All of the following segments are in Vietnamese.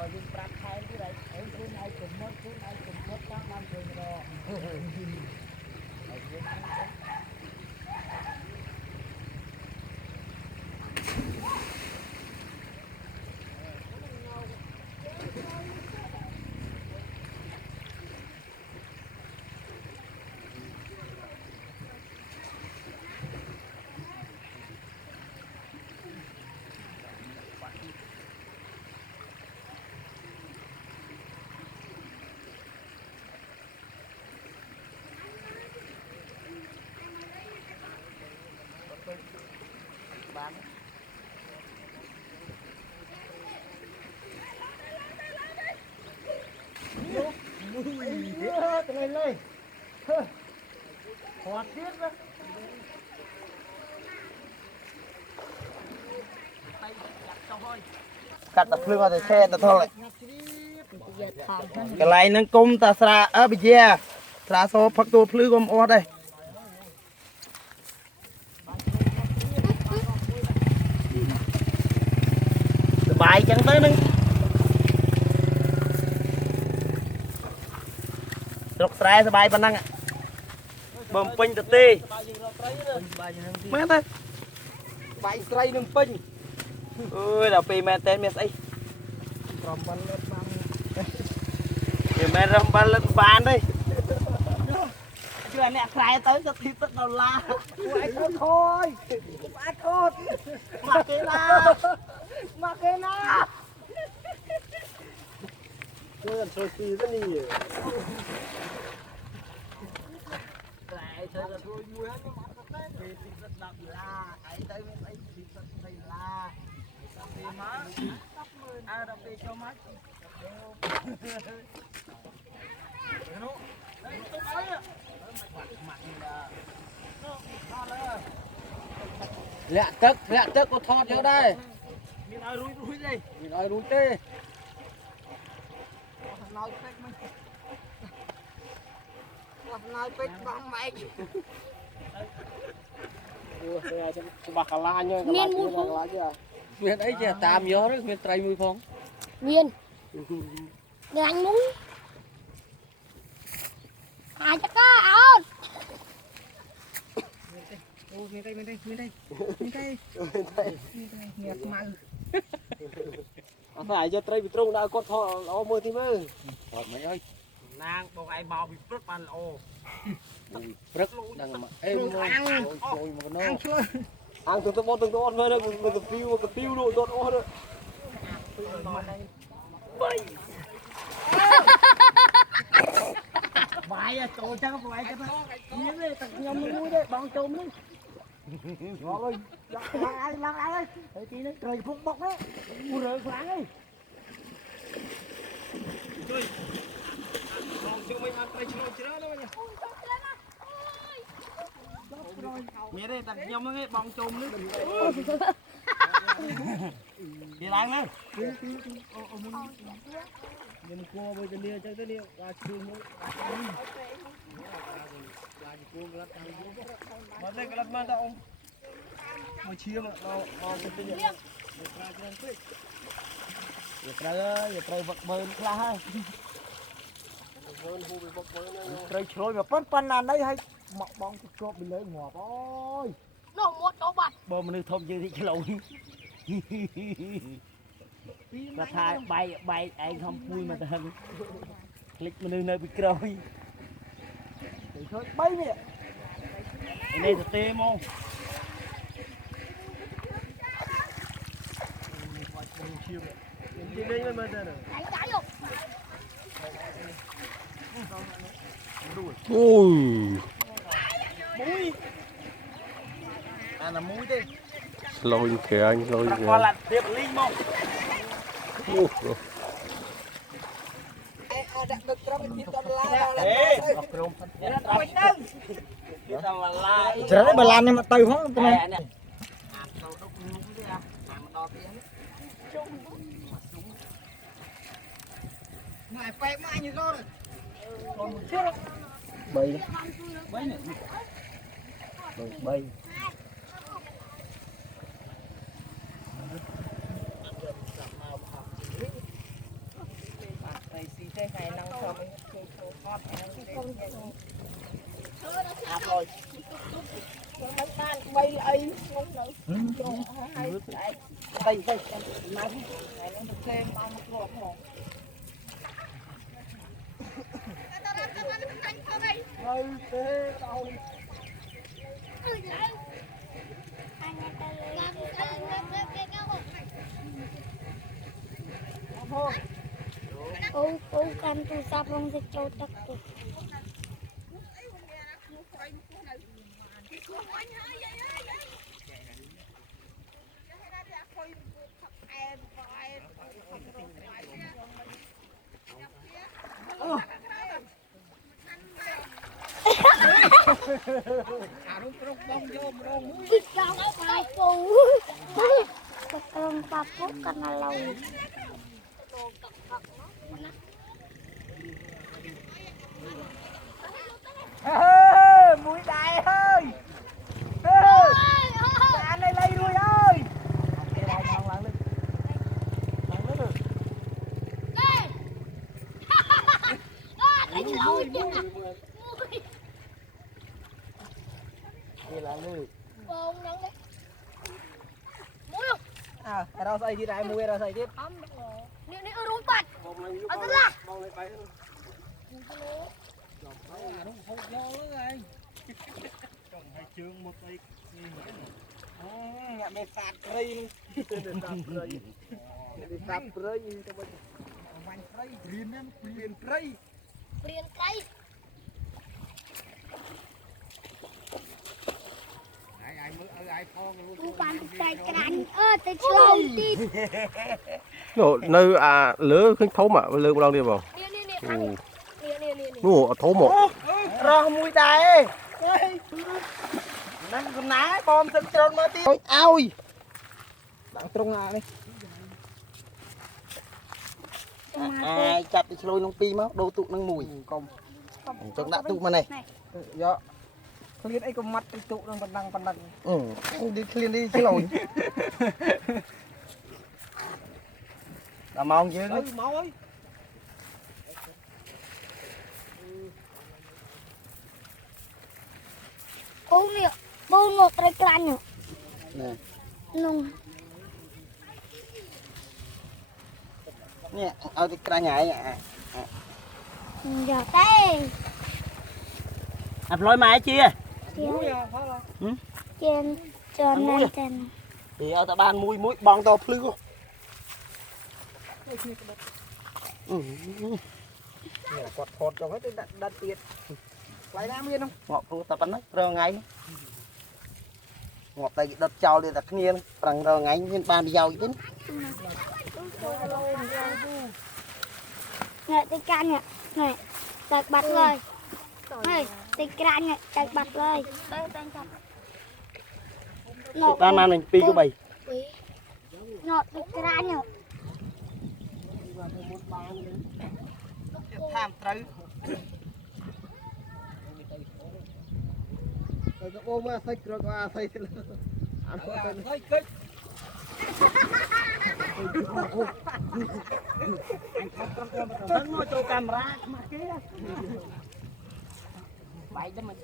rồi dùng prang thay cái này em xuống này cùng mất các năm rồi đó bán lên lên hoạt tiết đó cắt tập lưng vào xe ta thôi cái này nâng cung ta xả ở bây giờ xả số phát đồ phứ gom ô đây bài chẳng tới nâng rục xài sẽ bài bằng năng ạ bầm pinh thật tì mấy thế bài xài nâng pinh ôi là pì mẹ tên mẹ xây mẹ râm ban lên bàn đi chưa nè xài tới cho thịt tất đầu la ai cốt thôi ai cốt mặc cái la mặc cái na chơi chơi xì rất nhiều lại chơi là thôi mùi hết về thịt rất đậm la ấy tới bên ấy thịt rất đầy la đi má ai đập đi cho mắt lẹ tức có thọt vô đây mình nói rúi đi mình nói rúi tê nói phết mình nói phết bằng mày bạc la nhá miên mùi phong miên ấy chứ tạm gió đấy miên trai mùi phong miên để anh muốn chắc có ổn miên đây nhạt mặn phải cho trai bị trông đã có thọ nó mưa thì mơ mày ơi nàng bộ ai bao bị rất ban ô rất đang mà em ăn từng tô thôi đó từng phiêu đồ tốt ô đó bài à trời chắc có bài cho nó miếng đi tặng nhau mũi đấy bằng chôm đi rồi lăng ai đấy tí nữa trời phun bọc đấy mua rơi khoáng đi chơi bằng chôm mình ăn tay chơi đó đâu nhỉ nhớ đây tặng nhau nó nghe bằng chôm nữa đi lăng nữa mình cô bây giờ lia cho cái lia và trường nữa mà đây cái lật mà đâu mà chia mà đâu cái lia giờ trời vật bơn la ha trời trôi mà phân nàn đấy hay mọc bong chộp mình lấy ngọt ôi nó một chỗ bật bơm mình thông như thế lỗi và thay bay anh không vui mà thằng click mình nơi bị còi thôi bay nè đây là tê mô ôi là mũi đi lôi kìa anh lôi kìa con là tiệp linh không Trời bà làm mà từ không cái này. Ngài phê mà anh như con rồi. Còn một chút đâu. Bầy. Bầy này. Bầy. Rồi. Bay ấy không được. Đây đây. Nó thêm bao một lọ không. Ơi thế đâu. Cô căn tu sắp không dịch châu tắc kìa. Jangan papu. Betul papu karena laut. Mũi đại ơi. Anh đây lấy đuôi ơi. Đây là lư. À, rau xay đi đại mũi rau xay tiếp. Ini rumpat. Adalah. Ngạ mẹ sạt rây. Sạt rây cho mình. Vành rây, riêng em, riêng rây. Berian kai. Bukan tay canh tay sâu tít. Nổ nơi à lứa khinh thấu mà lứa bao đi vào nổ thấu một Rau mũi đại. Đang còn ná bom sân trôn mà tí. Ôi. Bạn trung à đi. Ai chặt đi lôi nông pi máu đâu tụ nâng mùi công trong đã tụ mà này Dạ. Liên ấy có mặt đi tụ đang phần đằng. đi liên đi chứ lồi là mong chứ Máu ơi. Bau ngọt tay canh nè nung. nè ở cái cây nhảy à Dạ đây. lôi mai chia Trên tròn này trên. thì ở ta ban mũi bong to phư Quạt phọt cho hết đặt tiền. Lấy nam yên không? ngọt luôn ta bắn rơ ngay ngọt tay đợt trâu đi ta kia bằng rơ ngay nên ban đi giàu tính Này tay canh nè. Này, chặt bậtเลย. Này, tay canh nè, chặt bậtเลย. ta mang mình pi cái bầy Ngọt tay canh nè. Tham trừ. Rồi cái ôm xách rồi qua xách. Ăn có tên. Tấn nó cho camera mà kia vậy đó mình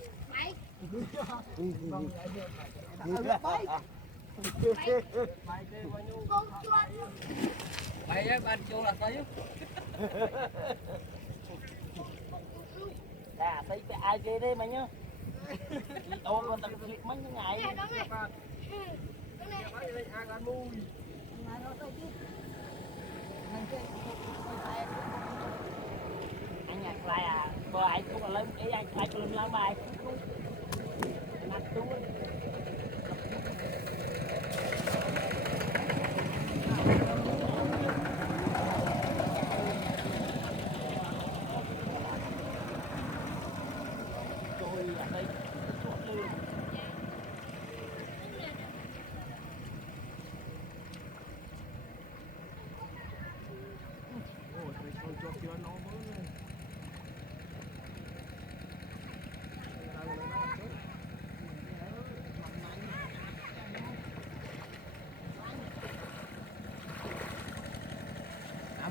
Mày bạn cho là sao? à thấy cái ai ghê đây mày nhá ô luôn tao click mấy ngày anh nhặt lại à cô ai cũng là lớn ấy anh ai cũng làm bài anh ăn chú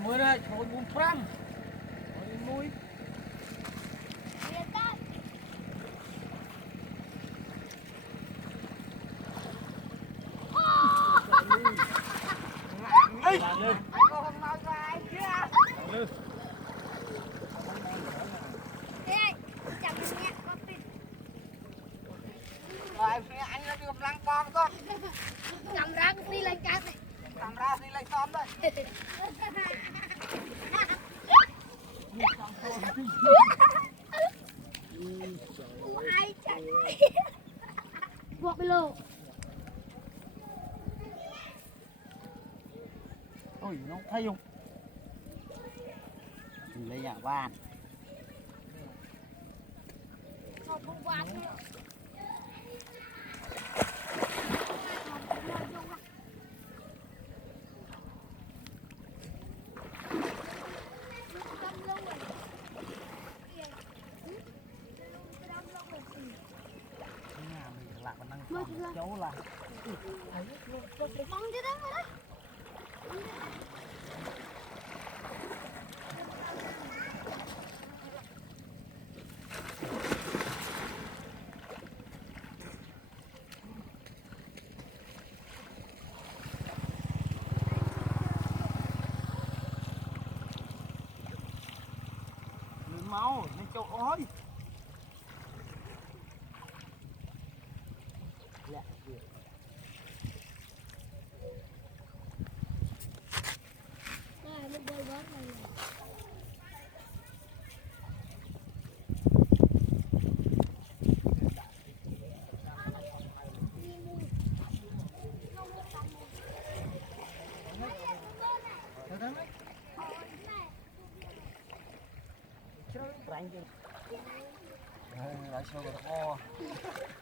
មួយនេះចូល4 5មួយ Rồi anh nó được lăng bom con. Camera cũng đi lên cao này. Camera đi lên xóm đây. Ai chạy. Buộc bên lô. Ôi nó thấy không? Lấy nhà van. Không không quạt nữa. Lạc mà năng cháu là Bắn chứ đó rồi đó. máu nên châu ơi. Đây, nó bơi bớt này.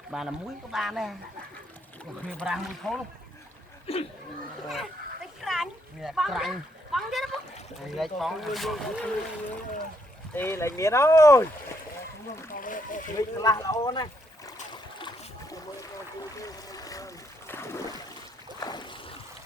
Bà là muối của bà nè. Người bà muối khô luôn. Cái cạnh. Cạnh. Bắn chứ đó. Lấy con. Đi lấy miếng thôi. Mình là lỗ này.